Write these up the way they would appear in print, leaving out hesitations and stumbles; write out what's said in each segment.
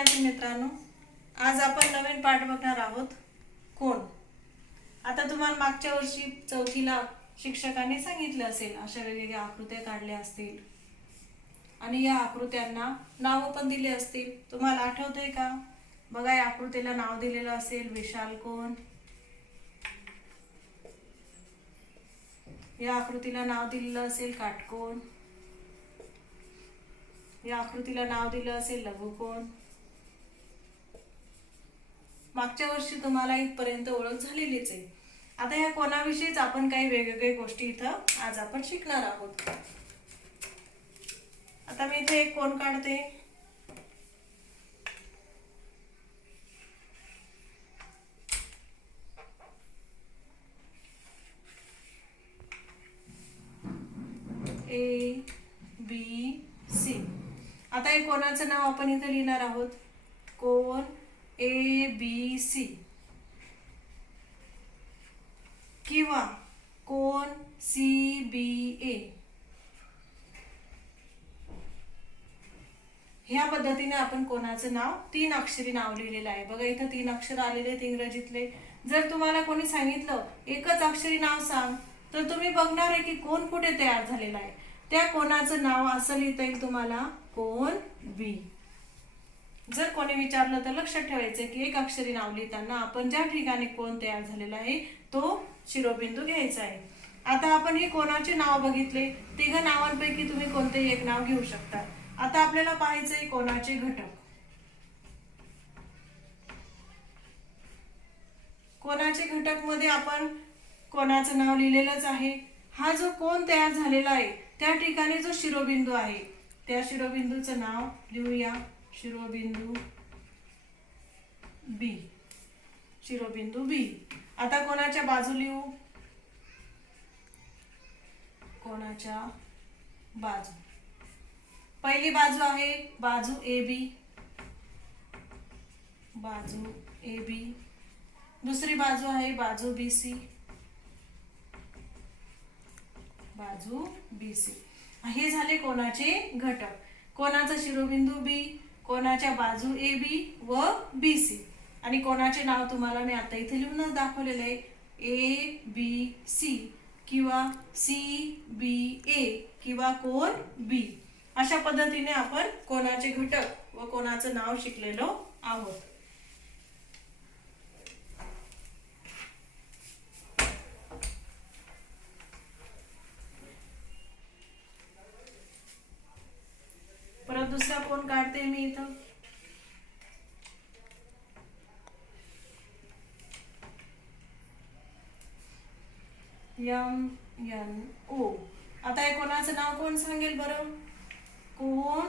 विद्यार्थी मित्रांनो, आज आपण नवीन पाठ बघणार आहोत कोण. आता तुम्हाला मागच्या वर्षी चौथीला शिक्षकांनी सांगितलं असेल, अशा वेगवेगळ्या आकृत्या काढल्या असतील आणि या आकृत्यांना नाव पण दिले असतील. तुम्हाला आठवतंय का? बघा, या आकृतीला नाव दिलेलं असेल विशाल कोण, या आकृतीला नाव दिलेलं असेल काटकोण, या आकृतीला नाव दिलं असेल लघुकोण. मागच्या वर्षी तुम्हाला इथपर्यंत ओळख झालेलीच आहे. आता या कोणाविषयीच आपण काही वेगवेगळ्या गोष्टी इथं आज आपण शिकणार आहोत. आता मी इथे एक कोण काढते. A B C. आता हे कोणाचं नाव आपण इथे लिहिणार आहोत. कोण A B C किंवा कोण C B A. ह्या पद्धतीने आपण कोणाचं नाव 3 अक्षरी नाव लिहिलेलं आहे. बघा, इथं 3 अक्षर आलेले आहेत इंग्रजीतले. जर तुम्हाला कोणी सांगितलं एकच अक्षरी नाव सांग, तर तुम्ही बघणार आहे की कोण कुठे तयार झालेला आहे. त्या कोणाचं नाव असं लिहिता येईल तुम्हाला, कोण बी. जर कोणी विचारलं तर लक्षात ठेवायचं की एक अक्षरी नाव लिहिताना आपण ज्या ठिकाणी कोण तयार झालेला आहे तो शिरोबिंदू घ्यायचा आहे. आता आपण हे कोणाचे नाव बघितले. 3 नावांपैकी तुम्ही कोणतेही एक नाव घेऊ शकता. आता आपल्याला पाहायचंय कोणाचे घटक. कोणाचे घटक मध्ये आपण कोणाचं नाव लिहिलेलंच आहे. हा जो कोण तयार झालेला आहे त्या ठिकाणी जो शिरोबिंदू आहे त्या शिरोबिंदूचं नाव लिहूया, शिरोबिंदू बी. शिरोबिंदू बी. आता कोणाच्या बाजू लिहू, कोणाच्या बाजू. पहिली बाजू आहे बाजू ए बी, बाजू ए बी. दुसरी बाजू आहे बाजू बी सी, बाजू बी सी. हे झाले कोणाचे घटक. कोणाचा शिरोबिंदू बी, कोणाच्या बाजू ए बी व बी सी. आणि कोणाचे नाव तुम्हाला मी आता इथे लिहूनच दाखवलेलं आहे, ए बी सी किंवा सी बी ए किंवा कोण बी. अशा पद्धतीने आपण कोणाचे घटक व कोणाचं नाव शिकलेलो आहोत. परत दुसरा कोण काढते मी इथं. M N O. आता हे कोणाचं नाव कोण सांगेल बरं? कोण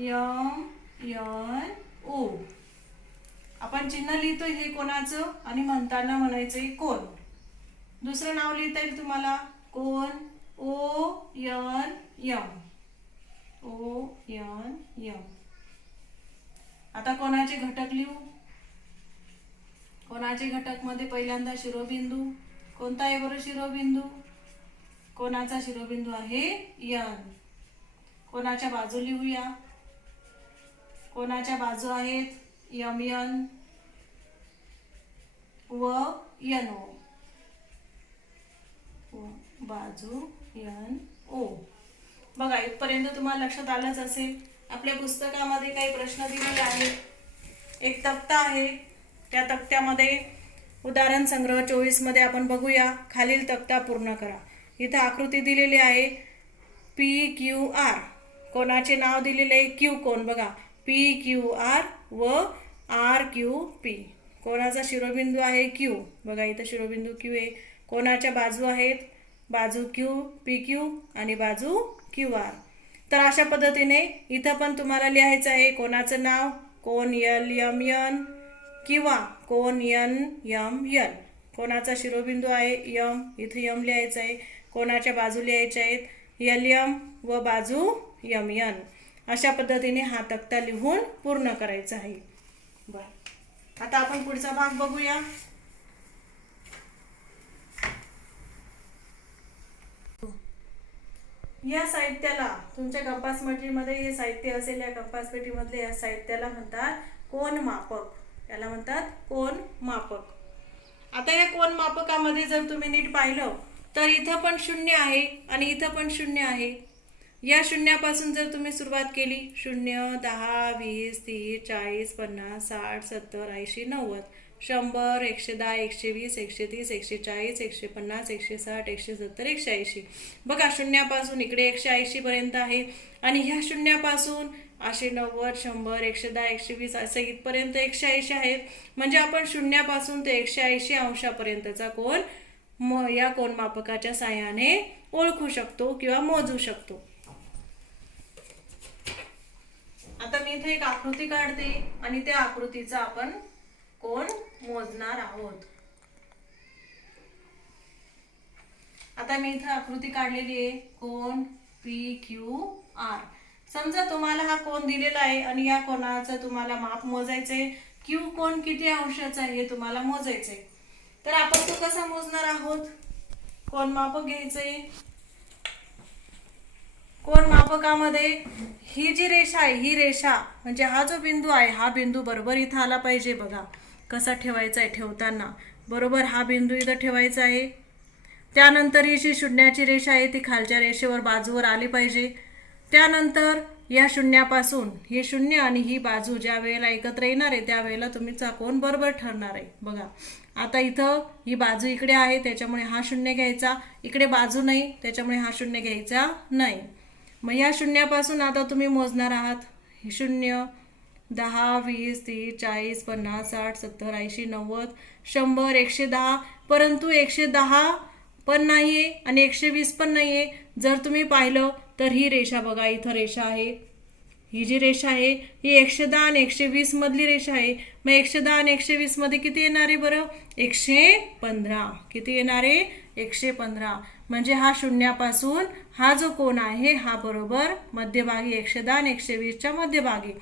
एम एन ओ. आपण चिन्ह लिहितो हे कोणाचं आणि म्हणताना म्हणायचंय कोण. दुसरं नाव लिहिता येईल तुम्हाला, कोण O N M, O N M. आता कोणाचे घटक लिहू. कोणाचे घटक मध्ये पहिल्यांदा शिरोबिंदू. कोणता आहे बरं शिरोबिंदू? कोणाचा शिरोबिंदू आहे एन. कोणाच्या बाजू लिहूया. कोणाच्या बाजू आहेत एम एन व एन ओ, बाजू एन ओ. बघा, इथपर्यंत तुम्हाला लक्षात आलंच असेल. आपल्या पुस्तकामध्ये काही प्रश्न दिलेले आहेत. एक तक्ता आहे, त्या तक्त्यामध्ये उदाहरण संग्रह 24 मध्ये आपण बघूया. खालील तक्ता पूर्ण करा. इथे आकृती दिलेली आहे पी क्यू आर. कोणाचे नाव दिलेले आहे क्यू कोण. बघा, पी क्यू आर व आर क्यू पी. कोणाचा शिरोबिंदू आहे क्यू. बघा, इथं शिरोबिंदू क्यू आहे. कोणाच्या बाजू आहेत बाजू क्यू पी क्यू आणि बाजू क्यू आर. तर अशा पद्धतीने इथं पण तुम्हाला लिहायचं आहे कोणाचं नाव कोण एल एम एन किंवा कोण एन एम एन. कोणाचा शिरोबिंदू आहे यम, इथे यम लिहायचं आहे. कोणाच्या बाजू लिहायच्या आहेत एल एम व बाजू एम एन. अशा पद्धतीने हा तक्ता लिहून पूर्ण करायचा आहे. बरं, आता आपण पुढचा भाग बघूया. या साहित्याला तुमच्या कंपासपेटीमध्ये हे साहित्य असेल, या कंपासपेटीमधले या साहित्याला म्हणतात कोन मापक. याला म्हणतात कोन मापक. आता या कोन मापकामध्ये जर तुम्ही नीट पाहिलं तर इथं पण शून्य आहे आणि इथं पण शून्य आहे. या शून्यापासून जर तुम्ही सुरुवात केली 0, 10, 20, 30, 40, 50, 60, 70, 80, 90, 100, 110, 120, 130, 140, 150, 160, 170, 180. बघा शून्यापासून इकडे 180 पर्यंत आहे आणि ह्या शून्यापासून असे 90, 100, 110, 120 असे इथपर्यंत 180 आहेत. म्हणजे आपण शून्यापासून ते 180 अंशापर्यंतचा कोन या कोनमापकाच्या साहाय्याने ओळखू शकतो किंवा मोजू शकतो. आता मी इथे एक आकृती काढते आणि त्या आकृतीचा आपण कोन मोजणार आहोत. आता मी इथे आकृती काढलेली आहे कोन PQR. समजा तुम्हाला हा कोन दिलेला आहे आणि या कोनाचं तुम्हाला माप मोजायचंय. Q कोन किती अंशाचा आहे हे तुम्हाला मोजायचंय. तर आपण तो कसा मोजणार आहोत? कोन मापक घ्यायचंय. कोन मापकामध्ये ही जी रेषा आहे, ही रेषा म्हणजे हा जो बिंदू आहे, हा बिंदू बरोबर इथं आला पाहिजे. बघा कसा ठेवायचा आहे. ठेवताना बरोबर हा बिंदू इथं ठेवायचा आहे. त्यानंतर ही जी शून्याची रेषा आहे ती खालच्या रेषेवर बाजूवर आली पाहिजे. त्यानंतर या शून्यापासून हे शून्य आणि ही बाजू ज्या वेळेला एकत्र येणार आहे त्यावेळेला तुमचा कोन बरोबर ठरणार आहे. बघा आता इथं ही बाजू इकडे आहे त्याच्यामुळे हा शून्य घ्यायचा. इकडे बाजू नाही त्याच्यामुळे हा शून्य घ्यायचा नाही. मग या शून्यापासून आता तुम्ही मोजणार आहात. 0, 10, 20, 30, 40, 50, 60, 70, 80, 90, 100, 110. परंतु 110 पण नाही आहे आणि 120 पण नाही आहे. जर तुम्ही पाहिलं तर ही रेषा बघा इथं रेषा आहे. ही जी रेषा आहे ही 110 आणि 120 मधली रेषा आहे. मग 110 आणि 120 मध्ये किती येणार आहे बरं? 115. किती येणार आहे? 115. म्हणजे हा शून्यापासून हा जो कोन आहे हा बरोबर मध्यभागी 110 आणि 120च्या मध्यभागी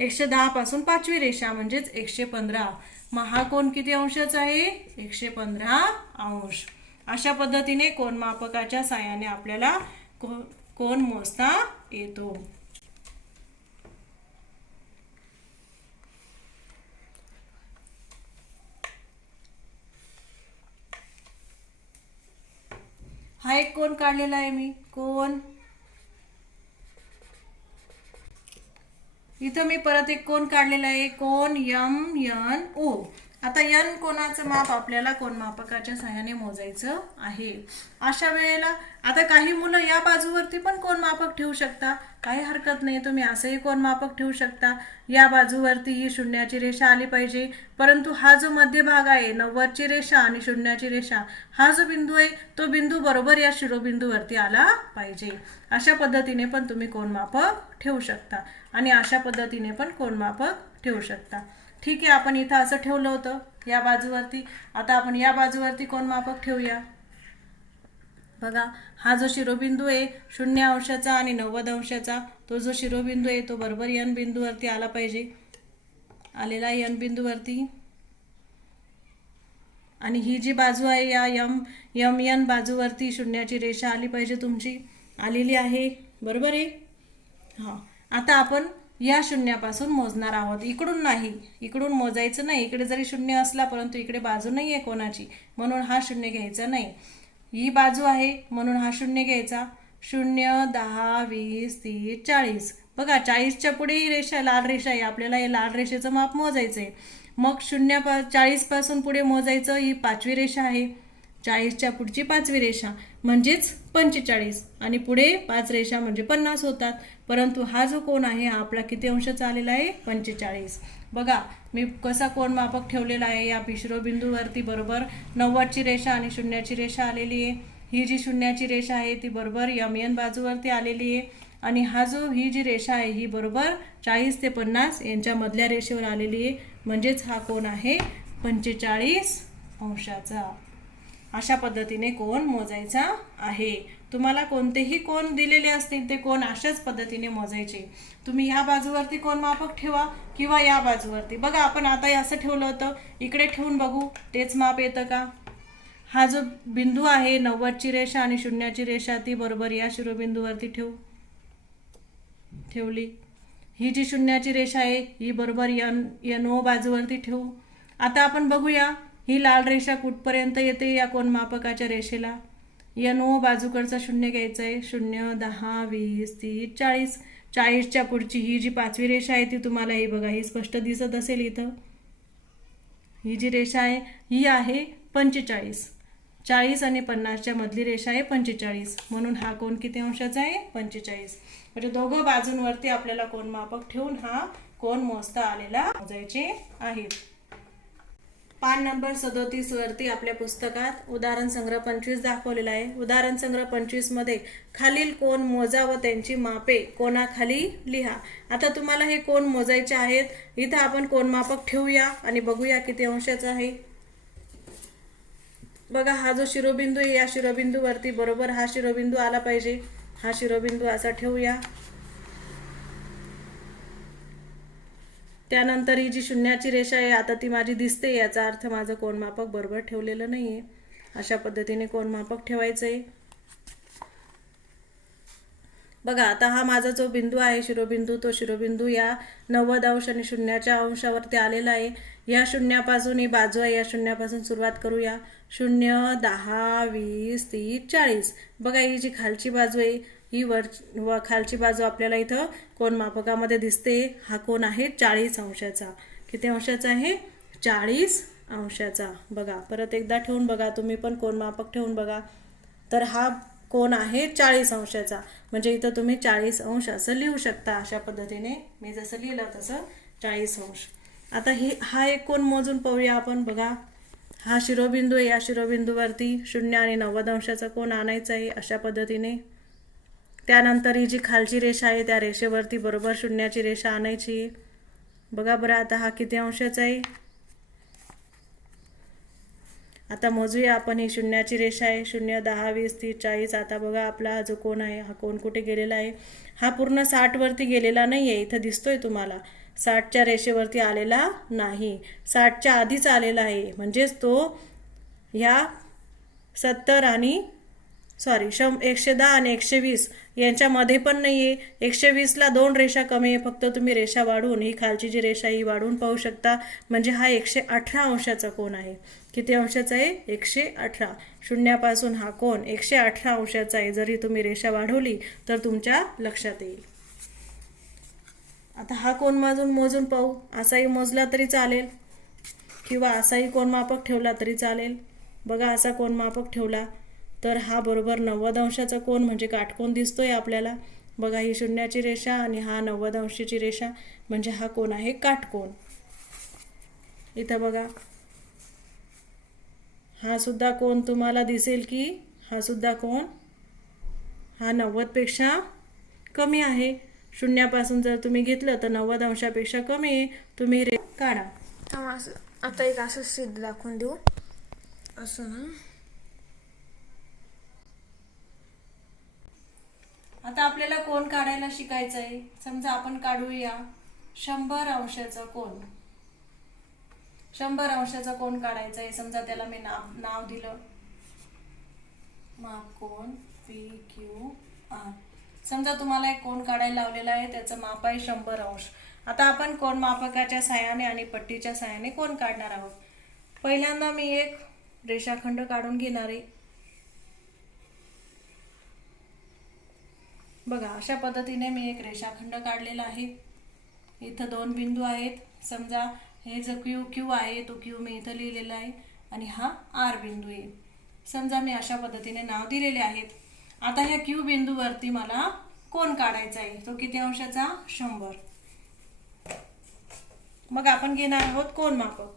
110 पासून पाचवी रेषा म्हणजेच 115. मग हा कोन किती अंशाचा आहे? 115 अंश. अशा पद्धतीने कोन मापकाच्या साहाय्याने आपल्याला कोन मोजता येतो. हा एक कोन काढलेला आहे मी. कोन इथं मी परत एक कोन काढलेला आहे. कोन MNO. आता n कोनाचं माप आपल्याला कोन मापकाच्या सहाय्याने मोजायचं आहे. अशा वेळेला आता काही मुलं या बाजूवरती पण कोन मापक ठेवू शकता. काही हरकत नाही. तुम्ही असंही कोन मापक ठेवू शकता. या बाजूवरती ही शून्याची रेषा आली पाहिजे. परंतु हा जो मध्यभाग आहे 90ची रेषा आणि शून्याची रेषा हा जो बिंदू आहे तो बिंदू बरोबर या शिरोबिंदूवरती आला पाहिजे. अशा पद्धतीने पण तुम्ही कोन मापक ठेवू शकता आणि अशा पद्धतीने पण कोन मापक ठेवू शकता. ठीक आहे. आपण इथं असं ठेवलं होतं या बाजूवरती. आता आपण या बाजूवरती कोन मापक ठेवूया. बघा हा जो शिरोबिंदू आहे 0 अंशाचा आणि 90 अंशाचा तो जो शिरोबिंदू आहे तो बरोबर n बिंदूवरती आला पाहिजे. आलेला आहे n बिंदूवरती. आणि ही जी बाजू आहे या MN बाजूवरती शून्याची रेषा आली पाहिजे तुमची. आलेली आहे. बरोबर आहे. हां आता आपण या शून्यापासून मोजणार आहोत. इकडून नाही. इकडून मोजायचं नाही. इकडे जरी शून्य असला परंतु इकडे बाजू नाही आहे कोणाची म्हणून हा शून्य घ्यायचा नाही. ही बाजू आहे म्हणून हा शून्य घ्यायचा. 0, 10, 20, 30, 40. बघा 40च्या पुढे ही रेषा लाल रेषा आहे. आपल्याला या लाल रेषेचं माप मोजायचं आहे. मग 40 पासून पुढे मोजायचं. ही पाचवी रेषा आहे. 40च्या पुढची पाचवी रेषा म्हणजेच 45 आणि पुढे 5 रेषा म्हणजे 50 होतात. परंतु हा जो कोन आहे हा आपला किती अंशाचा आलेला आहे? 45. बघा मी कसा कोन मापक ठेवलेला आहे. या शिरोबिंदूवरती बरोबर 90ची रेषा आणि शून्याची रेषा आलेली आहे. ही जी शून्याची रेषा आहे ती बरोबर MN बाजूवरती आलेली आहे आणि ही जी रेषा आहे ही बरोबर 40 ते 50 यांच्या मधल्या रेषेवर आलेली आहे. म्हणजेच हा कोन आहे 45 अंशाचा. अशा पद्धतीने कोन मोजायचा आहे. तुम्हाला कोणतेही कोन दिलेले असतील ते कोन अशाच पद्धतीने मोजायचे. तुम्ही ह्या बाजूवरती कोन मापक ठेवा किंवा या बाजूवरती. बघा आपण आता असं ठेवलं होतं. इकडे ठेवून बघू तेच माप येतं का? हा जो बिंदू आहे 90ची रेषा आणि 0ची रेषा ती बरोबर या शिरोबिंदूवरती ठेवली. ही जी 0ची रेषा आहे ही बरोबर NO बाजूवरती ठेवू. आता आपण बघूया ही लाल रेषा कुठपर्यंत येते या कोनमापकाच्या रेषेला. NO बाजूकडचा 0 घ्यायचा आहे. 0, 10, 20, 30, 40. 40च्या पुढची ही जी 5वी रेषा आहे ती तुम्हाला ही बघा ही स्पष्ट दिसत असेल इथं. ही जी रेषा आहे ही आहे 45. 40 आणि 50च्या मधली रेषा आहे 45. म्हणून हा कोन किती अंशाचा आहे? 45. म्हणजे दोघं बाजूंवरती आपल्याला कोनमापक ठेवून हा कोन मोजता आलेला मोजायचे आहेत. पान नंबर 37 वरती आपल्या पुस्तकात उदाहरण संग्रह 25 दाखवलेला आहे. उदाहरण संग्रह 25 मध्ये खालील कोन मोजा व त्यांची मापे कोनाखाली लिहा. आता तुम्हाला हे कोन मोजायचे आहेत. इथं आपण कोनमापक ठेवूया आणि बघूया किती अंशाचा आहे. बघा हा जो शिरोबिंदू आहे या शिरोबिंदूवरती बरोबर हा शिरोबिंदू आला पाहिजे. हा शिरोबिंदू असा ठेवूया. त्यानंतर ही जी 0ची रेषा आहे आता ती माझी दिसते, याचा अर्थ माझं कोनमापक बरोबर ठेवलेलं नाहीये. अशा पद्धतीने कोनमापक ठेवायचं आहे. बघा आता हा माझा जो बिंदू आहे शिरोबिंदू, तो शिरोबिंदू या 90 अंश आणि 0च्या अंशावरती आलेला आहे. या 0पासून ही बाजू आहे, या 0पासून सुरुवात करूया. 0, 10, 20, 30, 40. बघा ही जी खालची बाजू आहे ही खालची बाजू आपल्याला इथं कोनमापकामध्ये दिसते. हा कोन आहे 40 अंशाचा. किती अंशाचा आहे? 40 अंशाचा. बघा परत एकदा ठेवून बघा, तुम्ही पण कोनमापक ठेवून बघा. तर हा कोन आहे 40 अंशाचा. म्हणजे इथं तुम्ही 40 अंश असं लिहू शकता. अशा पद्धतीने मी जसं लिहिलं तसं 40 अंश. आता हा एक कोन मोजून पाहूया आपण. बघा हा शिरोबिंदू आहे, या शिरोबिंदूवरती 0 आणि 90 अंशाचा कोन आणायचा आहे अशा पद्धतीने. त्यानंतर ही जी खालची रेषा आहे त्या रेषेवरती बरोबर 0ची रेषा आणायची. बघा बरं आता हा किती अंशाचा आहे. आता मोजूया आपण. ही 0ची रेषा आहे. 0, 10, 20, 30, 40. आता बघा आपला हा जो कोन आहे हा कोन कुठे गेलेला आहे? हा पूर्ण 60 वरती गेलेला नाहीये. इथं दिसतोय तुम्हाला 60च्या रेषेवरती आलेला नाही, 60च्या आधीच आलेला आहे. म्हणजेच तो ह्या 70 आणि 110 आणि 120 यांच्यामध्ये पण नाहीये. 120ला 2 रेषा कमी आहे. फक्त तुम्ही रेषा वाढवून ही खालची जी रेषा ही वाढवून पाहू शकता. म्हणजे हा 118 अंशाचा कोन आहे. किती अंशाचा आहे? 118. 0पासून हा कोन 118 अंशाचा आहे. जरी तुम्ही रेषा वाढवली तर तुमच्या लक्षात येईल. आता हा कोन मोजून पाहू. असाही मोजला तरी चालेल किंवा असाही कोनमापक ठेवला तरी चालेल. बघा असा कोनमापक ठेवला तर हा बरोबर 90 अंशाचा कोन म्हणजे काटकोन दिसतोय आपल्याला. बघा ही 0ची रेषा आणि हा 90 अंशाची रेषा म्हणजे हा कोन आहे काटकोन. इथं बघा हा सुद्धा कोन तुम्हाला दिसेल की हा सुद्धा कोन हा 90 पेक्षा कमी आहे. 0पासून जर तुम्ही घेतलं तर 90 अंशापेक्षा कमी आहे. तुम्ही काढा. आता एक असं सिद्ध दाखवून देऊ. असं ना. आता आपल्याला कोन काढायला शिकायचं आहे. समजा आपण काढूया 100 अंशाचा कोन. 100 अंशाचा कोन काढायचा आहे. समजा त्याला मी नाव दिलं माप कोन PQR. समजा तुम्हाला एक कोन काढायला लावलेला आहे, त्याचं माप आहे 100 अंश. आता आपण कोन मापकाच्या साहाय्याने आणि पट्टीच्या साहाय्याने कोन काढणार आहोत. पहिल्यांदा मी एक रेषाखंड काढून घेणार आहे. बघा अशा पद्धतीने मी एक रेषाखंड काढलेला आहे. इथं 2 बिंदू आहेत. समजा हे जो क्यू आहे तो क्यू मी इथं लिहिलेला आहे आणि हा R बिंदू आहे. समजा मी अशा पद्धतीने नाव दिलेले आहेत. आता ह्या क्यू बिंदूवरती मला कोन काढायचा आहे. तो किती अंशाचा? 100. मग आपण घेणार आहोत कोनमापक.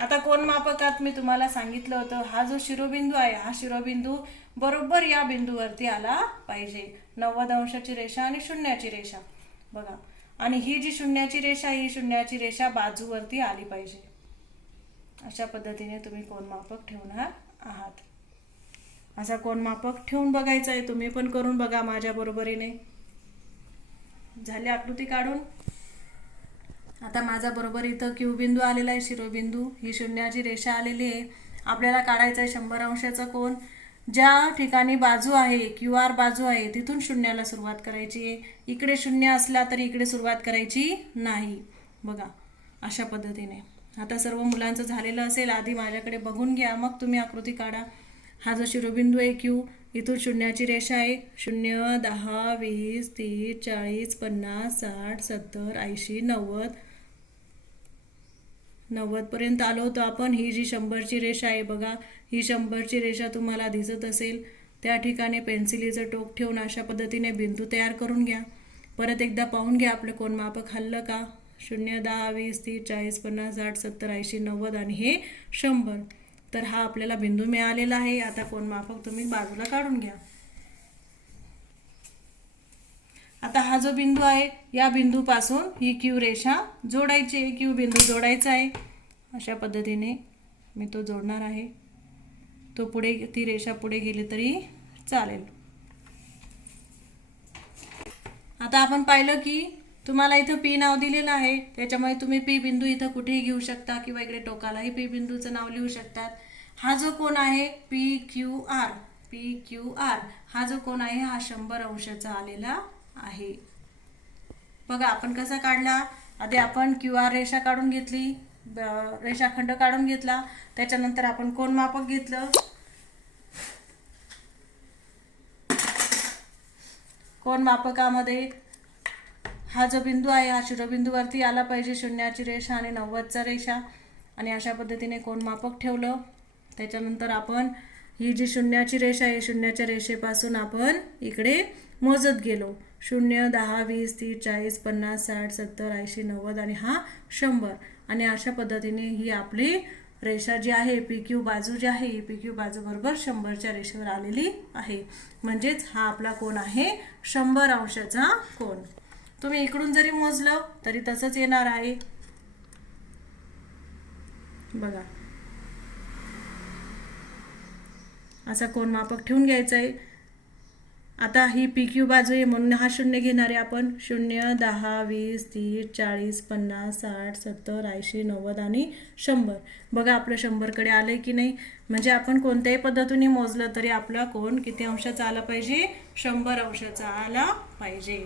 आता कोनमापकात मी तुम्हाला सांगितलं होतं हा जो शिरोबिंदू आहे हा शिरोबिंदू बरोबर या बिंदूवरती आला पाहिजे. 90 अंशाची रेषा आणि 0ची रेषा. बघा आणि ही जी 0ची रेषा ही 0ची रेषा बाजूवरती आली पाहिजे. अशा पद्धतीने तुम्ही कोनमापक ठेवणार आहात. असा कोनमापक ठेवून बघायचा आहे. तुम्ही पण करून बघा माझ्या बरोबरीने. झाली आकृती काढून. आता माझा बरोबर इथं क्यू बिंदू आलेला आहे, शिरोबिंदू. ही 0ची रेषा आलेली आहे आपल्याला काढायचा आहे 100 अंशाचा कोन. ज्या ठिकाणी बाजू आहे QR बाजू आहे तिथून शून्याला सुरुवात करायची आहे. इकडे शून्य असला तरी इकडे सुरुवात करायची नाही. बघा अशा पद्धतीने. आता सर्व मुलांचं झालेलं असेल, आधी माझ्याकडे बघून घ्या, मग तुम्ही आकृती काढा. हा जो शिरोबिंदू आहे Q, इथून शून्याची रेषा आहे. 0, 10, 20, 30, 40, 50, 60, 70, 80, 90 पर्यंत आलो होतो आपण. ही जी 100ची रेषा आहे बघा, ही 100ची रेषा तुम्हाला दिसत असेल त्या ठिकाणी पेन्सिलीचं टोक ठेवून अशा पद्धतीने बिंदू तयार करून घ्या. परत एकदा पाहून घ्या आपलं कोनमापक हललं का. 0, 10, 20, 30, 40, 50, 60, 70, 80, 90 आणि हे 100. तर हा आपल्याला बिंदू मिळालेला आहे. आता कोनमापक तुम्ही बाजूला काढून घ्या. आता हा जो बिंदू आहे या बिंदूपासून ही Q रेषा जोडायची आहे. Q बिंदू जोडायचा आहे. अशा पद्धतीने मी तो जोडणार आहे. तो पुढे, ती रेषा पुढे गेली तरी चालेल. आता आपण पाहिलं की तुम्हाला इथं P नाव दिलेलं आहे, त्याच्यामुळे तुम्ही P बिंदू इथं कुठेही घेऊ शकता किंवा इकडे टोकालाही P बिंदूचं नाव लिहू शकतात. हा जो कोन आहे PQR, हा जो कोन आहे हा 100 अंशाचा आलेला आहे. बघा आपण कसा काढला. आधी आपण QR रेषा काढून घेतली, रेषाखंड काढून घेतला, त्याच्यानंतर आपण कोनमापक घेतलं. कोनमापकामध्ये हा जो बिंदू आहे हा शिरोबिंदूवरती आला पाहिजे, शून्याची रेषा आणि 90चा रेषा, आणि अशा पद्धतीने कोनमापक ठेवलं. त्याच्यानंतर आपण ही जी शून्याची रेषा आहे, शून्याच्या रेषेपासून आपण इकडे मोजत गेलो. 0, 10, 20, 30, 40, 50, 60, 70, 80, 90 आणि हा 100. आणि अशा पद्धतीने ही आपली रेषा जी आहे PQ बाजू जी आहे PQ बाजू बरोबर 100च्या रेषेवर आलेली आहे. म्हणजेच हा आपला कोन आहे 100 अंशाचा कोन. तुम्ही इकडून जरी मोजलं तरी तसंच येणार आहे. बघा असा कोनमापक ठेवून घ्यायचं आहे. आता ही PQ बाजू आहे म्हणून हा 0 घेणार आहे आपण. 0, 10, 20, 30, 40, 50, 60, 70, 80, 90 आणि 100. बघा आपलं 100 कडे आलंय की नाही. म्हणजे आपण कोणत्याही पद्धतीने मोजलं तरी आपला कोन किती अंशाचा आला पाहिजे, 100 अंशाचा आला पाहिजे.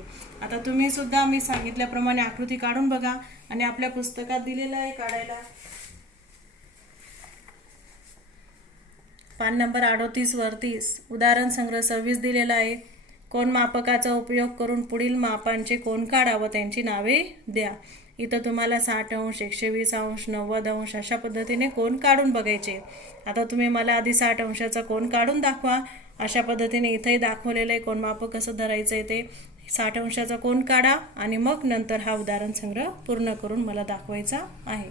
आता तुम्ही सुद्धा मी सांगितल्याप्रमाणे आकृती काढून बघा आणि आपल्या पुस्तकात दिलेलं आहे काढायला. पान नंबर 38 वरती उदाहरण संग्रह 26 दिलेला आहे. कोनमापकाचा उपयोग करून पुढील मापांचे कोन काढा व त्यांची नावे द्या. इथं तुम्हाला 60 अंश, 120 अंश, 90 अंश अशा पद्धतीने कोन काढून बघायचे. आता तुम्ही मला आधी 60 अंशाचा कोन काढून दाखवा. अशा पद्धतीने इथंही दाखवलेलं आहे कोनमापक कसं धरायचं आहे ते. 60 अंशाचा कोन काढा आणि मग नंतर हा उदाहरण संग्रह पूर्ण करून मला दाखवायचा आहे.